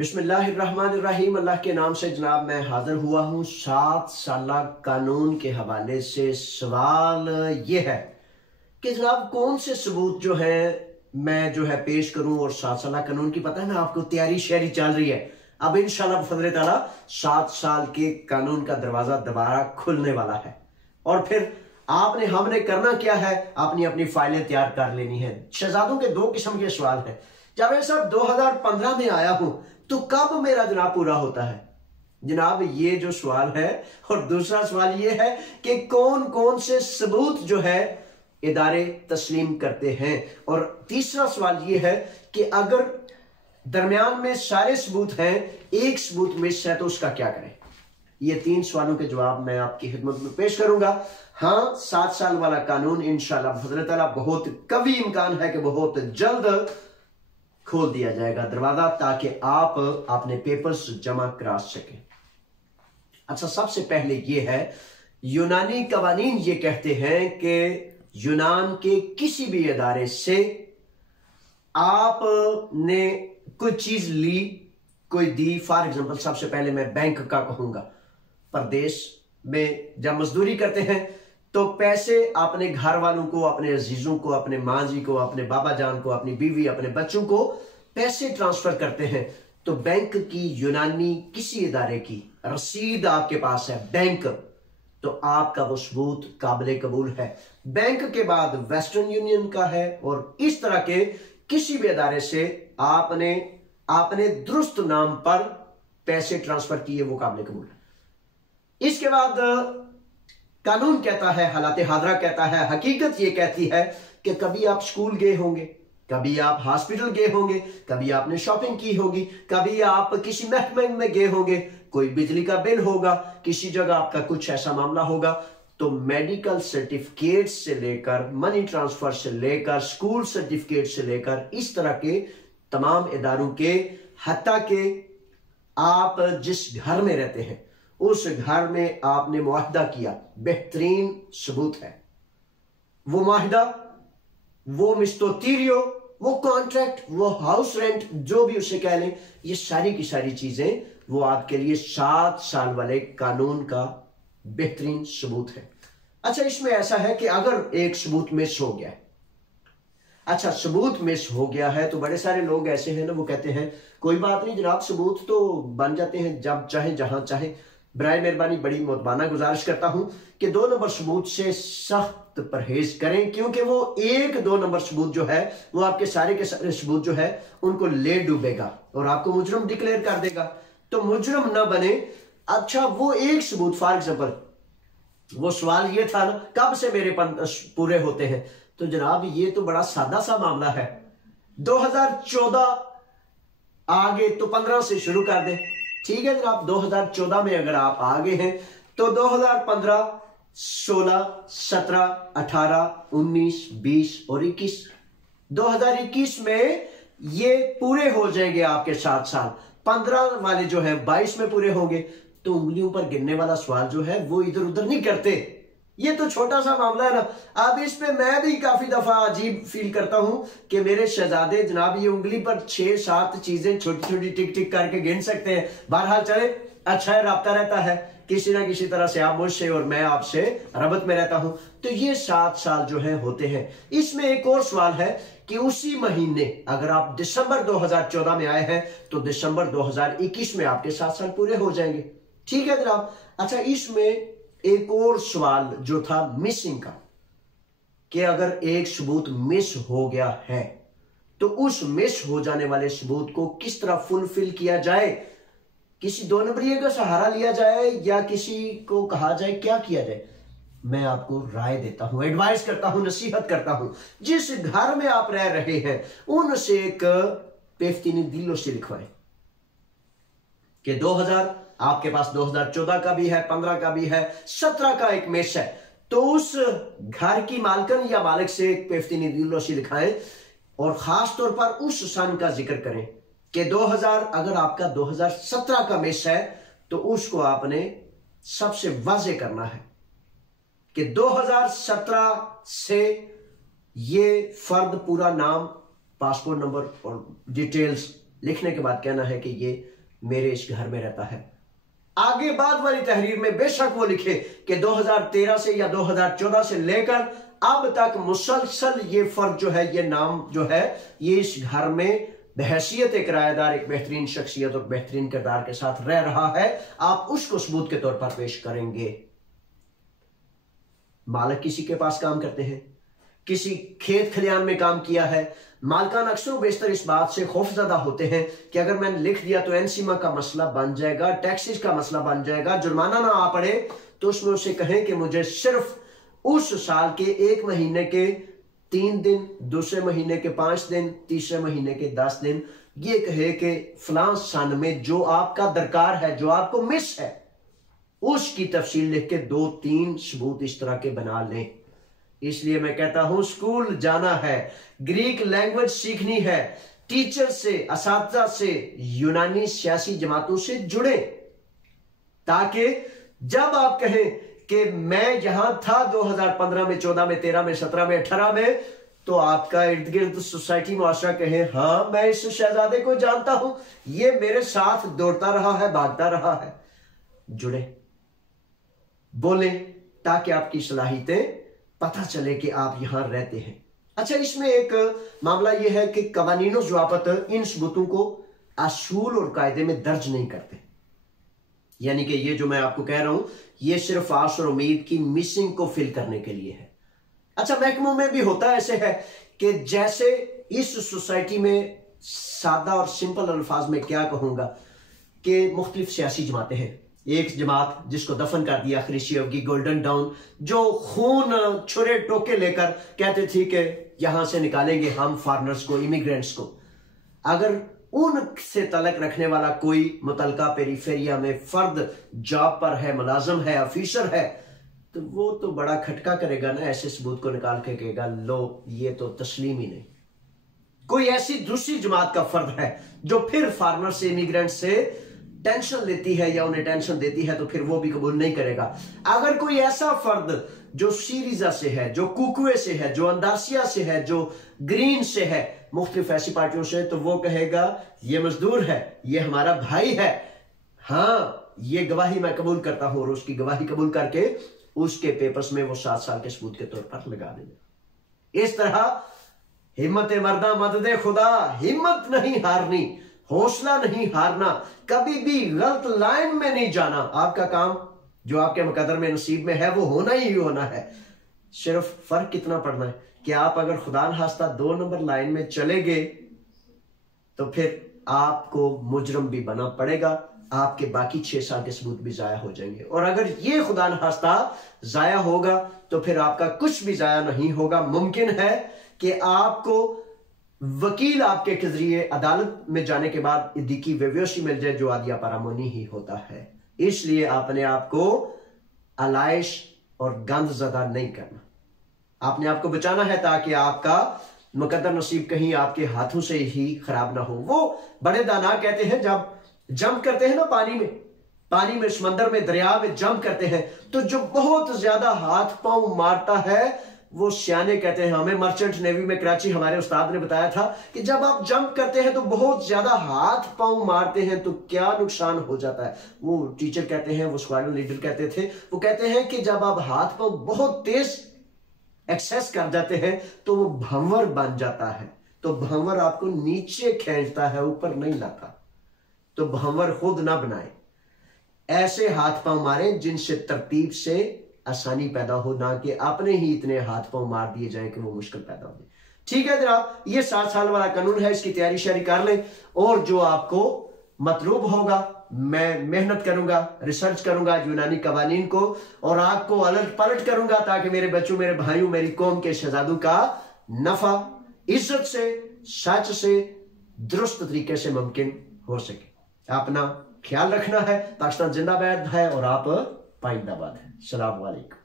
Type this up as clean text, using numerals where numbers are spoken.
बिस्मिल्लाहिर्रहमानिर्रहीम। अल्लाह के नाम से जनाब मैं हाजिर हुआ हूँ 7 साल कानून के हवाले से। सवाल ये है कि जनाब कौन से सबूत जो है मैं जो है पेश करूं। और 7 साल कानून की पता है ना आपको, तैयारी शहरी चल रही है। अब इंशाल्लाह बफज़ल ताला 7 साल के कानून का दरवाजा दोबारा खुलने वाला है। और फिर आपने हमने करना क्या है, अपनी अपनी फाइलें तैयार कर लेनी है। शहजादों के 2 किस्म के सवाल है। जावेद साहब 2015 में आया हूं तो कब मेरा जनाब पूरा होता है? जनाब ये जो सवाल है। और दूसरा सवाल ये है कि कौन कौन से सबूत जो है इदारे तस्लीम करते हैं। और तीसरा सवाल ये है कि अगर दरमियान में सारे सबूत हैं, एक सबूत मिस है तो उसका क्या करें। ये 3 सवालों के जवाब मैं आपकी खिदमत में पेश करूंगा। हाँ, 7 साल वाला कानून इंशाल्लाह बफज़ल ताला बहुत कभी इम्कान है कि बहुत जल्द खोल दिया जाएगा दरवाजा, ताकि आप अपने पेपर्स जमा करा सकें। अच्छा, सबसे पहले ये है, यूनानी कवानीन ये कहते हैं कि यूनान के किसी भी इदारे से आपने कोई चीज ली, कोई दी। फॉर एग्जांपल सबसे पहले मैं बैंक का कहूंगा। परदेश में जब मजदूरी करते हैं तो पैसे अपने घर वालों को, अपने अजीजों को, अपने माँ जी को, अपने बाबा जान को, अपनी बीवी, अपने बच्चों को पैसे ट्रांसफर करते हैं। तो बैंक की यूनानी किसी इदारे की रसीद आपके पास है, बैंक, तो आपका वो सबूत काबिल कबूल है। बैंक के बाद वेस्टर्न यूनियन का है, और इस तरह के किसी भी इदारे से आपने दुरुस्त नाम पर पैसे ट्रांसफर किए, वो काबिल कबूल है। इसके बाद कानून कहता है, हालात हादरा कहता है, हकीकत ये कहती है कि कभी आप स्कूल गए होंगे, कभी आप हॉस्पिटल गए होंगे, कभी आपने शॉपिंग की होगी, कभी आप किसी महकमे में गए होंगे, कोई बिजली का बिल होगा, किसी जगह आपका कुछ ऐसा मामला होगा। तो मेडिकल सर्टिफिकेट से लेकर, मनी ट्रांसफर से लेकर, स्कूल सर्टिफिकेट से लेकर, इस तरह के तमाम इदारों के, हत्ता के आप जिस घर में रहते हैं उस घर में आपने मुआहदा किया, बेहतरीन सबूत है। वो मुआहदा, वो मिस्टोतीरियो, वो कॉन्ट्रैक्ट, वो हाउस रेंट, जो भी उसे कह लें, ये सारी की सारी चीजें वो आपके लिए 7 साल वाले कानून का बेहतरीन सबूत है। अच्छा, इसमें ऐसा है कि अगर एक सबूत मिस हो गया है, अच्छा सबूत मिस हो गया है, तो बड़े सारे लोग ऐसे हैं ना, वो कहते हैं कोई बात नहीं जनाब, सबूत तो बन जाते हैं जब चाहे जहां चाहे। बराए मेहरबानी बड़ी मुतबाना गुजारिश करता हूं कि 2 नंबर सबूत से सख्त परहेज करें, क्योंकि वो 1-2 नंबर सबूत जो है वो आपके सारे के सारे सबूत जो है उनको ले डूबेगा और आपको मुजरम डिक्लेयर कर देगा। तो मुजरम ना बने। अच्छा, वो एक सबूत, फॉर एग्जाम्पल वो सवाल ये था ना, कब से मेरे पूरे होते हैं, तो जनाब ये तो बड़ा सादा सा मामला है। 2014 आगे तो 15 से शुरू कर दें, ठीक है जनाब। 2014 में अगर आप आगे हैं तो 2015, 16, 17, 18, 19, 20 और 21, 2021 में ये पूरे हो जाएंगे आपके 7 साल। 15 वाले जो है 22 में पूरे होंगे। तो उंगलियों पर गिरने वाला सवाल जो है वो इधर उधर नहीं करते। ये तो छोटा सा मामला है ना। अब इसमें मैं भी काफी दफा अजीब फील करता हूं कि मेरे शहजादे जनाब ये उंगली पर 6-7 चीजें छोटी छोटी टिक टिक करके गिन सकते हैं। बहरहाल चले, अच्छा है, राब्ता रहता है किसी ना किसी तरह से, आप मुझसे और मैं आपसे रबत में रहता हूं। तो ये 7 साल जो है होते हैं। इसमें एक और सवाल है कि उसी महीने अगर आप दिसंबर 2014 में आए हैं तो दिसंबर 2021 में आपके 7 साल पूरे हो जाएंगे, ठीक है जनाब। अच्छा, इसमें एक और सवाल जो था मिसिंग का, कि अगर एक सबूत मिस हो गया है तो उस मिस हो जाने वाले सबूत को किस तरह फुलफिल किया जाए। किसी 2 नंबरी का सहारा लिया जाए या किसी को कहा जाए, क्या किया जाए। मैं आपको राय देता हूं, एडवाइस करता हूं, नसीहत करता हूं। जिस घर में आप रह रहे हैं उनसे एक पेफ्तीनी दिलों से लिखवाएं कि 2000 आपके पास 2014 का भी है, 15 का भी है, 17 का एक मिस है। तो उस घर की मालकन या मालिक से एक पेफ्तीनी दिलों से लिखाएं, और खास तौर पर उस सन का जिक्र करें कि 2000, अगर आपका 2017 का मिस है तो उसको आपने सबसे वाज़ेह करना है कि 2017 से ये फर्द पूरा नाम, पासपोर्ट नंबर और डिटेल्स लिखने के बाद कहना है कि ये मेरे इस घर में रहता है। आगे बाद वाली तहरीर में बेशक वो लिखे कि 2013 से या 2014 से लेकर अब तक मुसलसल ये फर्द जो है, ये नाम जो है, ये इस घर में बहैसियत एक किराएदार, एक बेहतरीन शख्सियत और बेहतरीन किरदार के साथ रह रहा है। आप उसको सबूत के तौर पर पेश करेंगे। मालिक किसी के पास काम करते हैं, किसी खेत खलियान में काम किया है, मालकान अक्सर बेशतर इस बात से खौफजदा होते हैं कि अगर मैंने लिख दिया तो एनसीमा का मसला बन जाएगा, टैक्सेस का मसला बन जाएगा, जुर्माना ना आ पड़े, तो उसमें उसे कहें कि मुझे सिर्फ उस साल के 1 महीने के 3 दिन, दूसरे महीने के 5 दिन, तीसरे महीने के 10 दिन, ये कहे कि फलां सन में जो आपका दरकार है, जो आपको मिस है, उसकी तफसील लिख के 2-3 सबूत इस तरह के बना लें। इसलिए मैं कहता हूं स्कूल जाना है, ग्रीक लैंग्वेज सीखनी है, टीचर से, असातिज़ा से, यूनानी सियासी जमातों से जुड़े, ताकि जब आप कहें कि मैं यहां था 2015 में, 14 में, 13 में, 17 में, 18 में, तो आपका इर्द गिर्द सोसाइटी मुआशरा कहे हां मैं इस शहजादे को जानता हूं, ये मेरे साथ दौड़ता रहा है, भागता रहा है। जुड़े, बोले, ताकि आपकी सलाहियतें पता चले कि आप यहां रहते हैं। अच्छा, इसमें एक मामला यह है कि कवानीनो ज़वाबित इन सबूतों को असूल और कायदे में दर्ज नहीं करते। यानी कि ये जो मैं आपको कह रहा हूं, ये सिर्फ आस और उम्मीद की मिसिंग को फिल करने के लिए है। अच्छा, महकमों में भी होता ऐसे है कि जैसे इस सोसाइटी में, सादा और सिंपल अल्फाज में क्या कहूंगा, कि मुख्तलिफ सियासी जमातें हैं। एक जमात जिसको दफन कर दिया खरीशियव की, गोल्डन डाउन, जो खून छुरे टोके लेकर कहते थे कि यहां से निकालेंगे हम फॉरेनर्स को, इमिग्रेंट्स को। अगर उनसे तलक रखने वाला कोई मुतलका पेरीफेरिया में फर्द जॉब पर है, मुलाजम है, ऑफिसर है, तो वो तो बड़ा खटका करेगा ना, ऐसे सबूत को निकाल के कहेगा लो ये तो तस्लीम ही नहीं। कोई ऐसी दूसरी जमात का फर्द है जो फिर फॉरेनर से, इमिग्रेंट से टेंशन लेती है या उन्हें टेंशन देती है, तो फिर वो भी कबूल नहीं करेगा। अगर कोई ऐसा फर्द जो सीरीजा से है, जो कुकुए से है, जो अंदासिया से है, जो ग्रीन से है, मुख्तलिफ ऐसी पार्टियों से, तो वो कहेगा ये मजदूर है, ये हमारा भाई है, हाँ ये गवाही मैं कबूल करता हूं, और उसकी गवाही कबूल करके उसके पेपर्स में वो 7 साल के सबूत के तौर पर लगा देगा। इस तरह हिम्मत मर्दा मदद खुदा, हिम्मत नहीं हारनी, हौसला नहीं हारना, कभी भी गलत लाइन में नहीं जाना। आपका काम जो आपके मुकद्दर में, नसीब में है, वो होना ही होना है। सिर्फ फर्क कितना पड़ना है कि आप अगर खुदा न खास्ता 2 नंबर लाइन में चले गए, तो फिर आपको मुजरम भी बना पड़ेगा, आपके बाकी 6 साल के सबूत भी जाया हो जाएंगे। और अगर ये खुदा न खास्ता जाया होगा, तो फिर आपका कुछ भी जाया नहीं होगा। मुमकिन है कि आपको वकील आपके के जरिए अदालत में जाने के बाद इद्दीकी वेव्योशी मिल जाए, जो आदिया परामोनी ही होता है। इसलिए अपने आप को अलाइश और गंद ज़दा नहीं करना, आपने आपको बचाना है, ताकि आपका मुकद्दर नसीब कहीं आपके हाथों से ही खराब ना हो। वो बड़े दाना कहते हैं, जब जंप करते हैं ना पानी में, समंदर में, दरिया में जंप करते हैं, तो जो बहुत ज्यादा हाथ पांव मारता है, वो सियाने कहते हैं। हमें मर्चेंट नेवी में कराची हमारे उस्ताद ने बताया था कि जब आप जंप करते हैं तो बहुत ज्यादा हाथ पांव मारते हैं, तो क्या नुकसान हो जाता है। वो टीचर कहते हैं, वो स्क्वाड्रन लीडर कहते थे, वो कहते हैं कि जब आप हाथ पांव बहुत तेज एक्सेस कर जाते हैं, तो वो भंवर बन जाता है, तो भंवर आपको नीचे खींचता है, ऊपर नहीं लाता। तो भंवर खुद ना बनाए, ऐसे हाथ पांव मारे जिनसे तरतीब से आसानी पैदा हो, ना कि अपने ही इतने हाथ पांव मार दिए जाए कि वो मुश्किल पैदा हो। ठीक है जनाब, ये 7 साल वाला कानून है, इसकी तैयारी शारी कर लें, और जो आपको मतलूब होगा मैं मेहनत करूंगा, रिसर्च करूंगा यूनानी कवानीन को, और आपको अलट पलट करूंगा, ताकि मेरे बच्चों, मेरे भाइयों, मेरी कौम के शहजादों का नफा इज्जत से, सच से, दुरुस्त तरीके से मुमकिन हो सके। अपना ख्याल रखना है। पाकिस्तान जिंदाबाद है और आप पाइंदाबाद है। अस्सलाम वालेकुम।